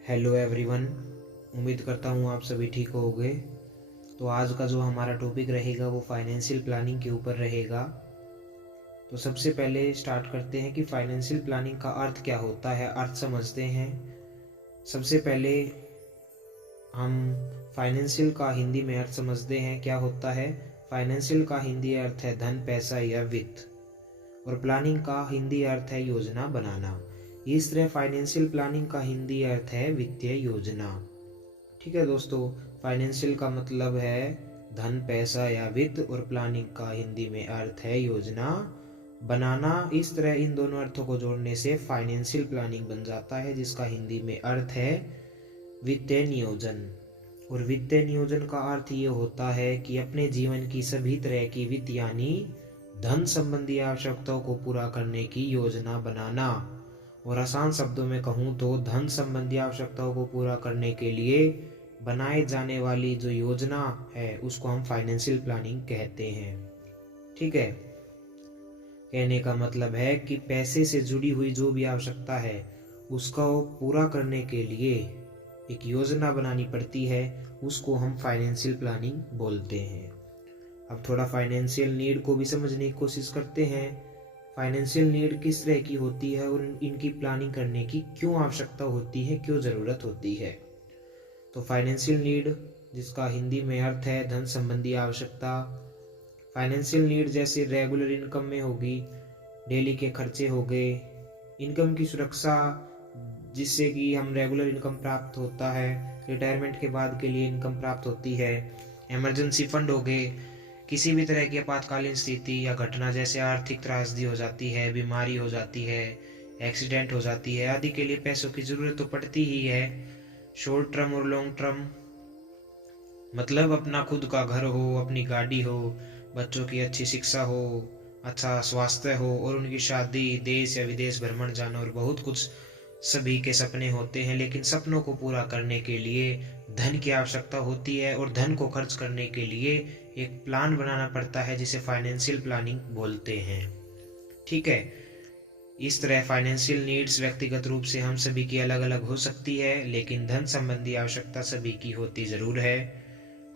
Hello everyone. उम्मीद करता हूँ आप सभी ठीक होंगे। तो आज का जो हमारा टॉपिक रहेगा वो फाइनेंशियल प्लानिंग के ऊपर रहेगा। तो सबसे पहले स्टार्ट करते हैं कि फाइनेंशियल प्लानिंग का अर्थ क्या होता है, अर्थ समझते हैं। सबसे पहले हम फाइनेंशियल का हिंदी में अर्थ समझते हैं क्या होता है। फाइनेंशियल का हिंदी अर्थ है धन, पैसा या वित्त, और प्लानिंग का हिंदी अर्थ है योजना बनाना। इस तरह फाइनेंशियल प्लानिंग का हिंदी अर्थ है वित्तीय योजना। ठीक है दोस्तों, फाइनेंशियल का मतलब है धन, पैसा या वित्त, और प्लानिंग का हिंदी में अर्थ है योजना बनाना। इस तरह इन दोनों अर्थों को जोड़ने से फाइनेंशियल प्लानिंग बन जाता है, जिसका हिंदी में अर्थ है वित्तीय नियोजन। और वित्तीय नियोजन का अर्थ ये होता है कि अपने जीवन की सभी तरह की वित्त यानी धन संबंधी आवश्यकताओं को पूरा करने की योजना बनाना। और आसान शब्दों में कहूँ तो धन संबंधी आवश्यकताओं को पूरा करने के लिए बनाए जाने वाली जो योजना है उसको हम फाइनेंशियल प्लानिंग कहते हैं। ठीक है, कहने का मतलब है कि पैसे से जुड़ी हुई जो भी आवश्यकता है उसको पूरा करने के लिए एक योजना बनानी पड़ती है, उसको हम फाइनेंशियल प्लानिंग बोलते हैं। अब थोड़ा फाइनेंशियल नीड को भी समझने की कोशिश करते हैं। फाइनेंशियल नीड किस तरह की होती है और इनकी प्लानिंग करने की क्यों आवश्यकता होती है, क्यों ज़रूरत होती है। तो फाइनेंशियल नीड, जिसका हिंदी में अर्थ है धन संबंधी आवश्यकता। फाइनेंशियल नीड जैसे रेगुलर इनकम में होगी, डेली के खर्चे हो गए, इनकम की सुरक्षा जिससे कि हम रेगुलर इनकम प्राप्त होता है, रिटायरमेंट के बाद के लिए इनकम प्राप्त होती है, इमरजेंसी फंड हो गए, किसी भी तरह की आपातकालीन स्थिति या घटना जैसे आर्थिक त्रासदी हो जाती है, बीमारी हो जाती है, एक्सीडेंट हो जाती है, आदि के लिए पैसों की ज़रूरत तो पड़ती ही है। शॉर्ट टर्म और लॉन्ग टर्म मतलब अपना खुद का घर हो, अपनी गाड़ी हो, बच्चों की अच्छी शिक्षा हो, अच्छा स्वास्थ्य हो, और उनकी शादी, देश या विदेश भ्रमण जाना, और बहुत कुछ सभी के सपने होते हैं। लेकिन सपनों को पूरा करने के लिए धन की आवश्यकता होती है, और धन को खर्च करने के लिए एक प्लान बनाना पड़ता है जिसे फाइनेंशियल प्लानिंग बोलते हैं। ठीक है, इस तरह फाइनेंशियल नीड्स व्यक्तिगत रूप से हम सभी की अलग अलग हो सकती है, लेकिन धन संबंधी आवश्यकता सभी की होती जरूर है।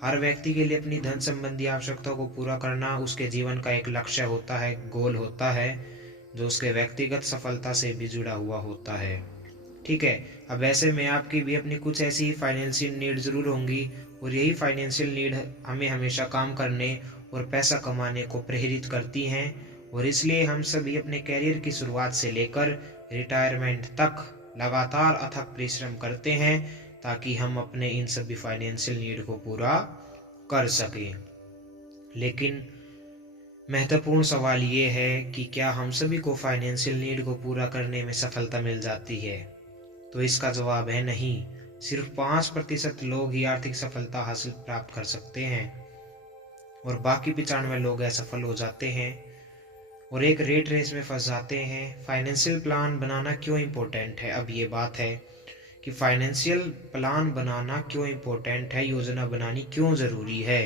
हर व्यक्ति के लिए अपनी धन संबंधी आवश्यकताओं को पूरा करना उसके जीवन का एक लक्ष्य होता है, गोल होता है, जो उसके व्यक्तिगत सफलता से भी जुड़ा हुआ होता है। ठीक है, अब ऐसे में आपकी भी अपनी कुछ ऐसी फाइनेंशियल नीड जरूर होंगी, और यही फाइनेंशियल नीड हमें हमेशा काम करने और पैसा कमाने को प्रेरित करती हैं। और इसलिए हम सभी अपने कैरियर की शुरुआत से लेकर रिटायरमेंट तक लगातार अथक परिश्रम करते हैं, ताकि हम अपने इन सभी फाइनेंशियल नीड को पूरा कर सकें। लेकिन महत्वपूर्ण सवाल ये है कि क्या हम सभी को फाइनेंशियल नीड को पूरा करने में सफलता मिल जाती है। तो इसका जवाब है नहीं। सिर्फ 5% लोग ही आर्थिक सफलता हासिल प्राप्त कर सकते हैं, और बाकी 95 लोग असफल हो जाते हैं और एक रेट रेस में फंस जाते हैं। फाइनेंशियल प्लान बनाना क्यों इम्पोर्टेंट है, अब ये बात है कि फाइनेंशियल प्लान बनाना क्यों इम्पोर्टेंट है, योजना बनानी क्यों ज़रूरी है।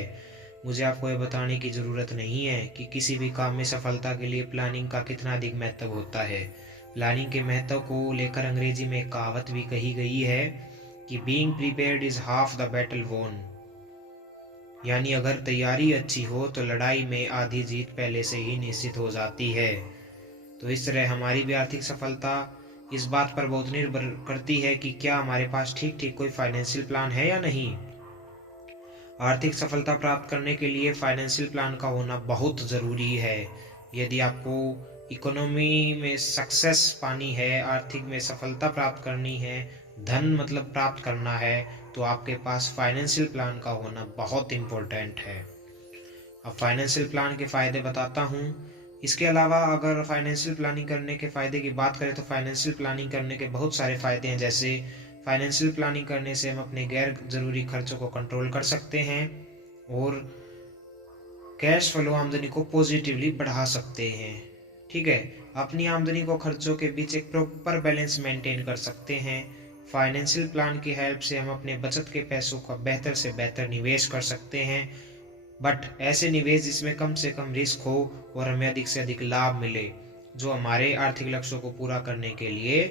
मुझे आपको ये बताने की ज़रूरत नहीं है कि किसी भी काम में सफलता के लिए प्लानिंग का कितना अधिक महत्व होता है। प्लानिंग के महत्व को लेकर अंग्रेजी में एक कहावत भी कही गई है कि being prepared is half the battle won, यानी अगर तैयारी अच्छी हो तो लड़ाई में आधी जीत पहले से ही निश्चित हो जाती है। तो इस तरह हमारी भी आर्थिक सफलता इस बात पर बहुत निर्भर करती है कि क्या हमारे पास ठीक ठीक कोई फाइनेंशियल प्लान है या नहीं। आर्थिक सफलता प्राप्त करने के लिए फाइनेंशियल प्लान का होना बहुत ज़रूरी है। यदि आपको इकोनॉमी में सक्सेस पानी है, आर्थिक में सफलता प्राप्त करनी है, धन मतलब प्राप्त करना है, तो आपके पास फाइनेंशियल प्लान का होना बहुत इम्पोर्टेंट है। अब फाइनेंशियल प्लान के फ़ायदे बताता हूँ। इसके अलावा अगर फाइनेंशियल प्लानिंग करने के फ़ायदे की बात करें तो फाइनेंशियल प्लानिंग करने के बहुत सारे फ़ायदे हैं। जैसे फाइनेंशियल प्लानिंग करने से हम अपने गैर ज़रूरी खर्चों को कंट्रोल कर सकते हैं, और कैश फ्लो आमदनी को पॉजिटिवली बढ़ा सकते हैं। ठीक है, अपनी आमदनी को खर्चों के बीच एक प्रॉपर बैलेंस मेंटेन कर सकते हैं। फाइनेंशियल प्लान की हेल्प से हम अपने बचत के पैसों का बेहतर से बेहतर निवेश कर सकते हैं, बट ऐसे निवेश जिसमें कम से कम रिस्क हो और हमें अधिक से अधिक लाभ मिले, जो हमारे आर्थिक लक्ष्यों को पूरा करने के लिए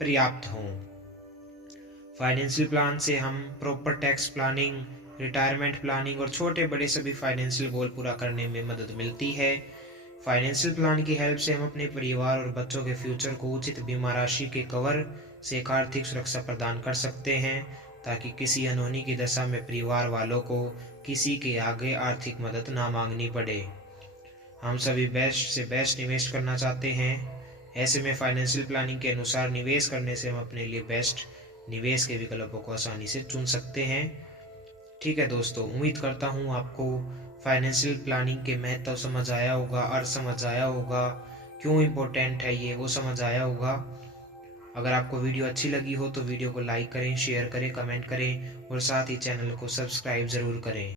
पर्याप्त हों। फाइनेंशियल प्लान से हम proper tax planning, retirement planning और छोटे बड़े सभी फाइनेंशियल गोल पूरा करने में मदद मिलती है। फाइनेंशियल प्लान की हेल्प से हम अपने परिवार और बच्चों के फ्यूचर को उचित बीमा राशि के कवर से एक आर्थिक सुरक्षा प्रदान कर सकते हैं, ताकि किसी अनहोनी की दशा में परिवार वालों को किसी के आगे आर्थिक मदद ना मांगनी पड़े। हम सभी बेस्ट से बेस्ट निवेश करना चाहते हैं। ऐसे में फाइनेंशियल प्लानिंग के अनुसार निवेश करने से हम अपने लिए बेस्ट निवेश के विकल्पों को आसानी से चुन सकते हैं। ठीक है दोस्तों, उम्मीद करता हूँ आपको फाइनेंशियल प्लानिंग के महत्व समझ आया होगा, अर्थ समझ आया होगा, क्यों इम्पोर्टेंट है ये वो समझ आया होगा। अगर आपको वीडियो अच्छी लगी हो तो वीडियो को लाइक करें, शेयर करें, कमेंट करें और साथ ही चैनल को सब्सक्राइब ज़रूर करें।